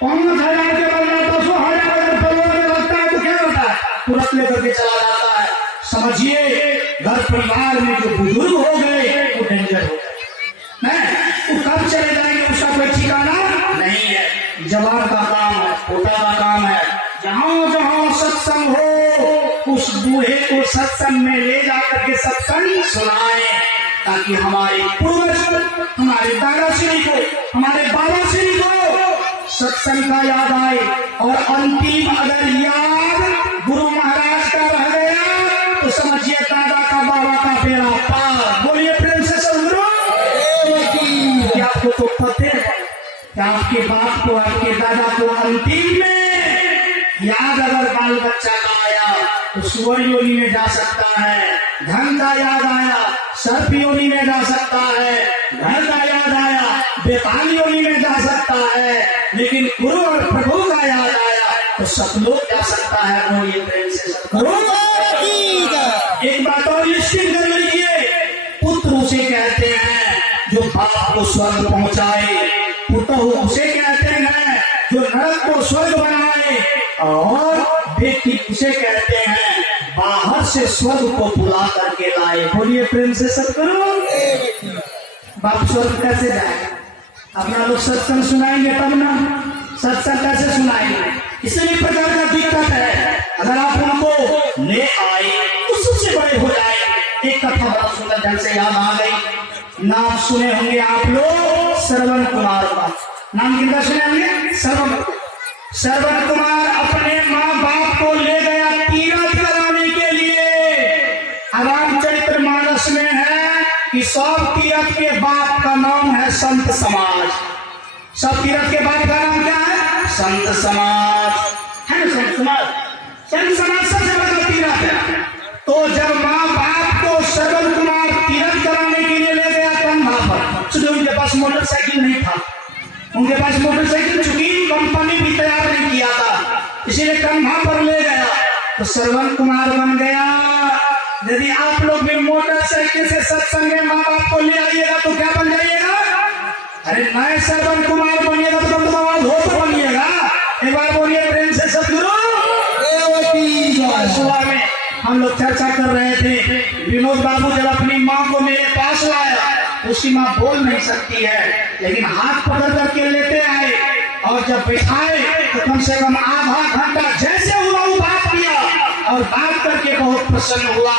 5,000 के बदले 10,000 अगर परिवार में रखता है तो क्या होता है? तुरंत लेकर के चला जाता है। समझिए घर परिवार में जो बुजुर्ग हो गए वो डेंजर हो गए, वो कब चले जाएंगे उसका कोई ठिकाना नहीं है। जवान का काम है, पोता का काम है, जहां जहां सत्संग हो उस बूढ़े को सत्संग में ले जाकर के सत्संग सुनाए, ताकि हमारे पूर्वज, हमारे दादा श्री को, हमारे बाबा श्री को सत्संग का याद आए। और अंतिम अगर याद गुरु महाराज का रह गया तो समझिए दादा का, बाबा का बेड़ा पार। बोलिए प्रेम से सदगुरु। आपको तो पते है कि आपके बाप को, आपके दादा को अंतिम में याद अगर बाल बच्चा का आया तो सुअर योनि में जा सकता है, धन का याद आया सर्प योनि में जा सकता है, घर का याद आया बेताल योनि में जा सकता है, लेकिन गुरु और प्रभु का याद आया तो सब लोग जा सकता है। बोलिए प्रेम से सदगुरु। एक बात और निश्चित कर लीजिए, पुत्र उसे कहते हैं जो बाप को स्वर्ग पहुंचाए, पुत्र उसे कहते हैं जो नरक को स्वर्ग बनाए, और बेटी उसे कहते हैं बाहर से स्वर्ग को बुला करके लाए। बोलिए प्रेम से सदगुरु। बाप स्वर्ग कैसे जाए? अपना लोग सत्संग सुनाएंगे तब ना, सत्संग कैसे सुनाएंगे? इसलिए प्रकार का दिक्कत है। अगर आप उनको ले आए उससे बड़े हो जाए। एक कथा बड़ा सुंदर ढंग से याद आ गई। नाम सुने होंगे आप लोग श्रवण कुमार का। नाम कितना सुने होंगे? श्रवण कुमार अपने माँ बाप को ले गया तीरथ कराने के लिए। रामचरित्र मानस में है कि सब तीरथ के बाप का नाम है संत समाज। सब तीरथ के बाप का नाम क्या है? संत समाज है ना। संत समाज, संत समाज सबसे बड़ा तीरथ है। तो जब माँ बाप को श्रवण कुमार तीरथ कराने के लिए ले गया कंधा पर, चूंकि उनके पास मोटरसाइकिल नहीं था, उनके पास मोटरसाइकिल चूंकि कंपनी भी तैयार नहीं किया था, इसीलिए कंधा पर ले गया तो श्रवण कुमार बन गया। यदि आप लोग भी मोटरसाइकिल से सत्संग में माँ बाप को ले आइएगा तो क्या बन जाइएगा? अरे नए श्रवण कुमार बनिएगा तो कम धोप बनिएगा। एक बार बोलिए प्रेम से सदगुरु। सुबह में हम लोग चर्चा कर रहे थे, विनोद बाबू जब अपनी माँ को मेरे पास लाया, उसकी माँ बोल नहीं सकती है, लेकिन हाथ पकड़ करके लेते आए और जब बैठाए तो कम से कम आधा घंटा जैसे हुआ वो बात किया और बात करके बहुत प्रसन्न हुआ।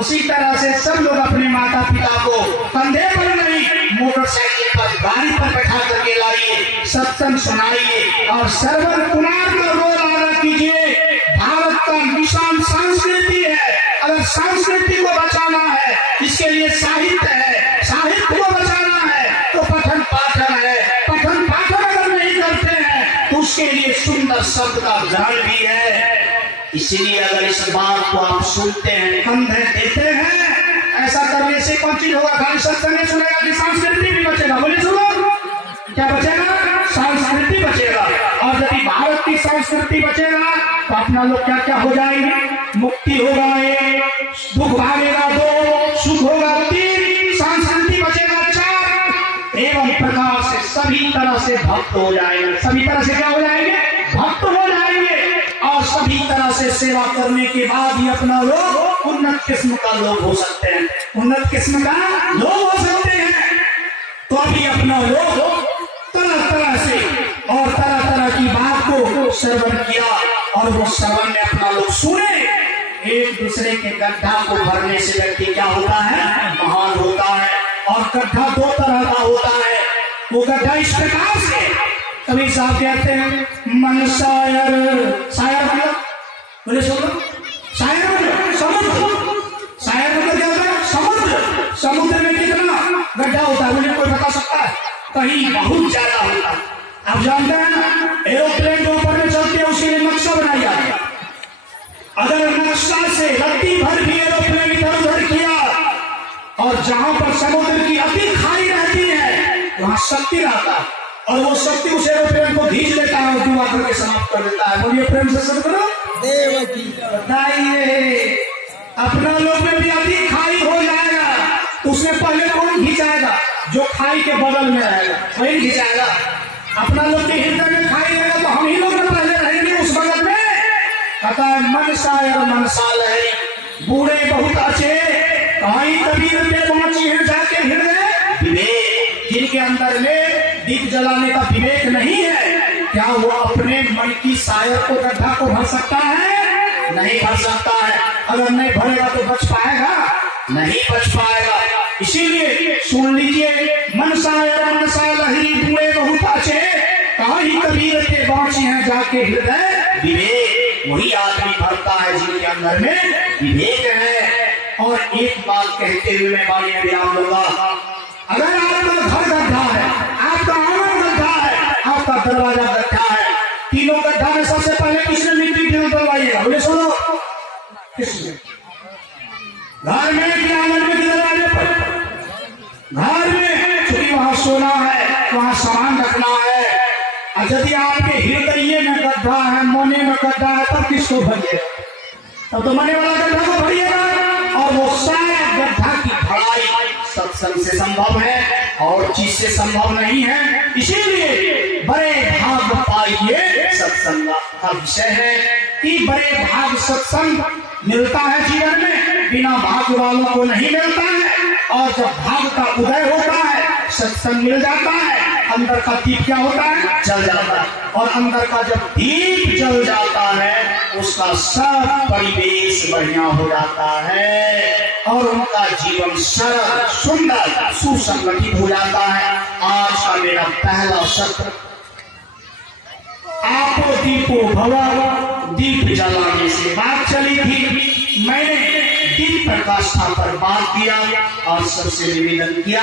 उसी तरह से सब लोग अपने माता पिता को कंधे पर नहीं मोटरसाइकिल पर, गाड़ी पर बैठा करके लाइए, सत्संग सुनाइए और श्रवण कुमार का रोल अदा कीजिए। भारत का निशान संस्कृति है। अगर संस्कृति को बचाना है, इसके लिए साहित्य है, साहित्य को बचाना है तो पठन पाठन है, पठन पाठन अगर नहीं करते हैं तो उसके लिए सुंदर शब्द का ज्ञान भी है। इसीलिए अगर इस बात को आप सुनते हैं, कंधे देते हैं, ऐसा करने से कौन चीज होगा? खाली सत्संग नहीं सुनेगा कि संस्कृति भी बचेगा। बोले सुनो, क्या बचेगा? संस्कृति बचेगा। और यदि भारत की संस्कृति बचेगा तो अपना लोग क्या क्या हो जाएंगे? मुक्ति होगा एक, दुख भागेगा दो, सुख होगा तीन, संस्कृति बचेगा चार, एवं प्रकार से सभी तरह से भक्त हो जाएंगे। सभी तरह से क्या हो जाएंगे? भक्त हो जाएंगे। और सभी तरह से सेवा करने के बाद ही अपना लोग उन्नत किस्म का लोग हो सकते हैं, उन्नत किस्म का लोग हो सकते हैं। तो अभी अपना लोग तरह तरह से और तरह तरह की बात को श्रवण किया और वो श्रवण में अपना लोग सुने। एक दूसरे के गड्ढा को भरने से व्यक्ति क्या होता है? महान होता है। और गड्ढा दो तरह का होता है। वो गड्ढा इस प्रकार से, कबीर साहब कहते हैं मन शायर, शायर मतलब बोले सुनो, शायर मतलब समुद्र, शायर मतलब क्या होता है? समुद्र। समुद्र में कितना गड्ढा होता है मुझे कोई बता सकता है? कहीं बहुत ज्यादा होता है। आप जानते हैं ना, एरोप्लेन के ऊपर में चलते हैं उसके लिए नक्शा बनाया जाता है। अगर नक्शा से रत्ती भर भी एरोप्लेन इधर उधर किया और जहां पर समुद्र की अति खाई रहती है वहां शक्ति रहता है और वो शक्ति उस एरोप्लेन को खींच लेता है और डुबा करके समाप्त कर देता है। बोलिए प्रेम से सदगुरु। बताइए, अपना लोग में भी अति खाई हो जाएगा तो उसमें पहले कौन खींचाएगा? जो खाई के बगल में रहेगा वही खींचाएगा। अपना लोग के हृदय में खाई रहेगा तो साल है बूढ़े बहुत अच्छे कहीं कबीर पे पहुंची है जाके हृदय विवेक। जिनके अंदर में दीप जलाने का विवेक नहीं है, क्या वो अपने मन की सायर को गड्ढा को भर सकता है? नहीं भर सकता है। अगर नहीं भरेगा तो बच पाएगा? नहीं बच पाएगा। इसीलिए सुन लीजिए, मनसा लहरी बूढ़े बहुत अच्छे कहीं कबीर पे पहुंची है जाके हृदय विवेक। वही आदमी भरता है जिनके अंदर में विवेक है। और एक बात कहते हुए मैं वाणी में विराम लूंगा। अगर आपका घर गड्ढा है, आपका आंगन गड्ढा है, आपका दरवाजा गड्ढा है, तीनों गड्ढा में सबसे पहले किसने मिट्टी डलवाइएगा? बोले सुनो, किसने? घर में कि आंगन में कि दरवाजे पर? घर में, क्योंकि वहां सोना है, वहां सामान रखना है। और यदि आपके हृदय में गड्ढा है, मोने में गड्ढा है, तब किसको भरिएगा? तब तो मने वाला गड्ढा को भरिएगा। और वो सारा गड्ढा की भराई सत्संग से संभव है और चीज से संभव नहीं है। इसीलिए बड़े भाग पाइए सत्संग का विषय है कि बड़े भाग सत्संग मिलता है जीवन में, बिना भाग वालों को नहीं मिलता है। और जब भाग का उदय होता है, सत्संग मिल जाता है, अंदर का दीप क्या होता है? जल जाता है। और अंदर का जब दीप जल जाता है, उसका सब परिवेश बढ़िया हो जाता है और उनका जीवन सरल सुंदर सुसंगठित हो जाता है। आज का मेरा पहला सत्र आपो दीपो भव, दीप जलाने से बात चली थी। मैंने दीप प्रकाष्ठा पर बात किया और सबसे निवेदन किया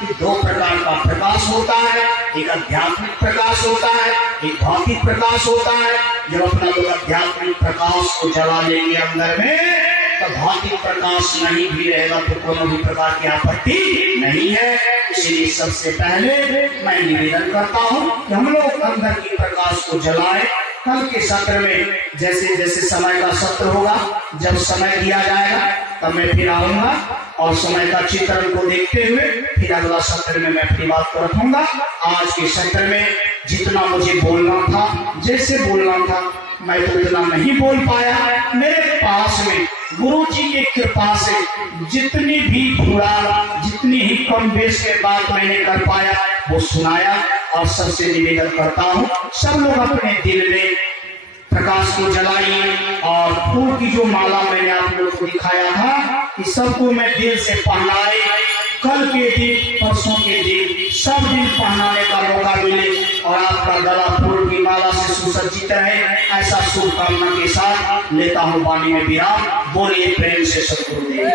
कि दो प्रकार का प्रकाश होता है, एक आध्यात्मिक प्रकाश होता है, एक भौतिक प्रकाश होता है। जब अपना लोग आध्यात्मिक प्रकाश को जला लेंगे अंदर में, तो भौतिक प्रकाश नहीं भी रहेगा तो कोनो भी प्रकार की आपत्ति नहीं है। इसलिए सबसे पहले मैं निवेदन करता हूँ कि हम लोग अंदर की प्रकाश को जलाएं। कल के सत्र में जैसे जैसे समय का सत्र होगा, जब समय दिया जाएगा तब मैं फिर आऊंगा और समय का चित्रण को देखते हुए फिर अगला सत्र में मैं अपनी बात को रखूंगा। आज के सत्र में जितना मुझे बोलना था, जैसे बोलना था, मैं तो उतना नहीं बोल पाया। मेरे पास में गुरु जी की कृपा से जितनी भी थोड़ा, जितनी ही कम बेस के बात मैंने कर पाया वो सुनाया। और सबसे निवेदन करता हूँ, सब लोग अपने दिल में प्रकाश को जलाइए। और फूल की जो माला मैंने आप लोगों को दिखाया था कि सबको मैं दिल से पहनाए। कल के दिन, परसों के दिन, सब दिन पहनाने का मौका मिले और आपका गला फूल की माला से सुसज्जित रहे, ऐसा शुभकामना के साथ लेता हूँ वाणी में विराम। बोलिए प्रेम से सतगुरुदेव।